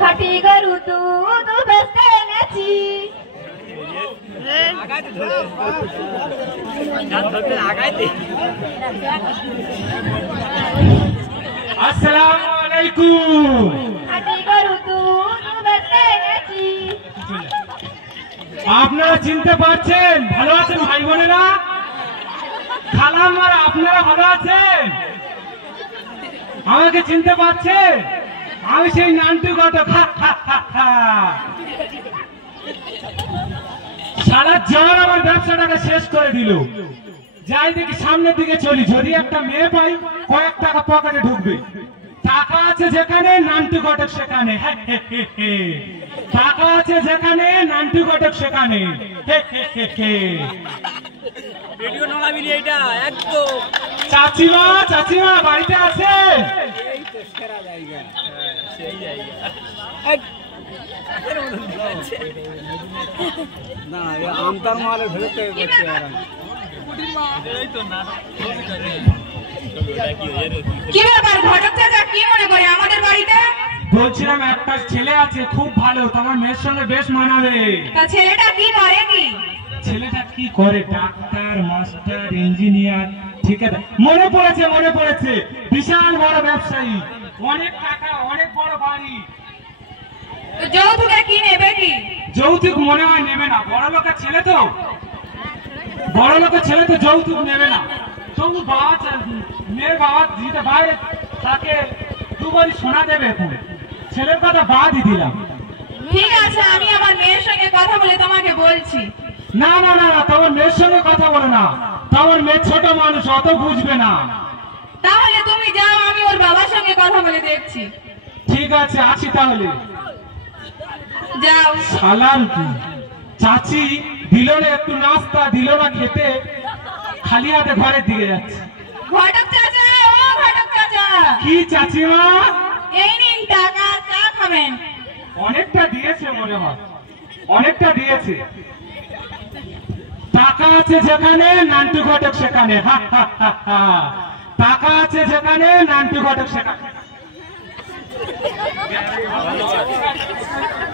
খাটি গরু দুধ বেচতে এনেছি। আসসালামু আলাইকুম। খাটি গরু দুধ বেচতে এনেছি। আপনারা চিনতে পারছেন? ভালো আছেন ভাই বোনেরা? খালামারা আপনারা ভালো আছেন? আমাকে চিনতে পারছেন? আমি সেই নান্টু ঘটক। সারা জ্বর আমার ব্যবসাটাকে শেষ করে দিল। যাই দেখি সামনের দিকে চলি, যদি একটা মেয়ে পাই কয়েক টাকা পকেটে ঢুকবে। টাকা আছে যেখানে নান্টু ঘটক সেখানে। টাকা আছে যেখানে নান্টু ঘটক সেখানে। চাচিমা চাচিমা বাড়িতে আছে? আমতার মালের ভেতর কি ব্যাপার ঘটক চাচা, কি মনে করে আমাদের বাড়িতে? বলছিলাম একটা ছেলে আছে খুব ভালো, তোমার মেয়ের সঙ্গে বেশ মানাবে। তা ছেলেটা কি করে? কি ছেলেটা কি করে? ডাক্তার, মাস্টার, ইঞ্জিনিয়ার, ঠিকাদার। মনে পড়েছে মনে পড়েছে, বিশাল বড় ব্যবসায়ী, অনেক টাকা, অনেক বড় বাড়ি। যৌতুকে কি নেবে? কি যৌতুক মনে হয় নেবে না, বড় লোকের ছেলে তো, বড় লোকের ছেলে তো যৌতুক নেবে না। তবু বাবা, মেয়ের বাবা দিতে বাইরে তাকে দুবারই সোনা দেবে। এখন ছেলের কথা বাদই দিলাম। ঠিক আছে, আমি আমার মেয়ের সঙ্গে কথা বলে তোমাকে বলছি। না না না, তোমার মেয়ের সঙ্গে কথা বলো না, তোমার মেয়ে ছোট মানুষ, অত বুঝবে না। তাহলে তুমি যাও, আমি ওর বাবার সঙ্গে কথা বলে দেখছি। ঠিক আছে, আসি তাহলে। যাও। সালাম কি চাচি দিল না একটু নাস্তা, দিল না খেতে, খালি হাতে ঘরের দিকে যাচ্ছে। ঘটক চাচা, ও ঘটক চাচা। কি চাচিমা? এই নিন টাকা, চা খাবেন। অনেকটা দিয়েছে মনে হয়, অনেকটা দিয়েছে। টাকা আছে যেখানে নান্টু ঘটক সেখানে। টাকা আছে যেখানে নান্টু ঘটক সেখানে।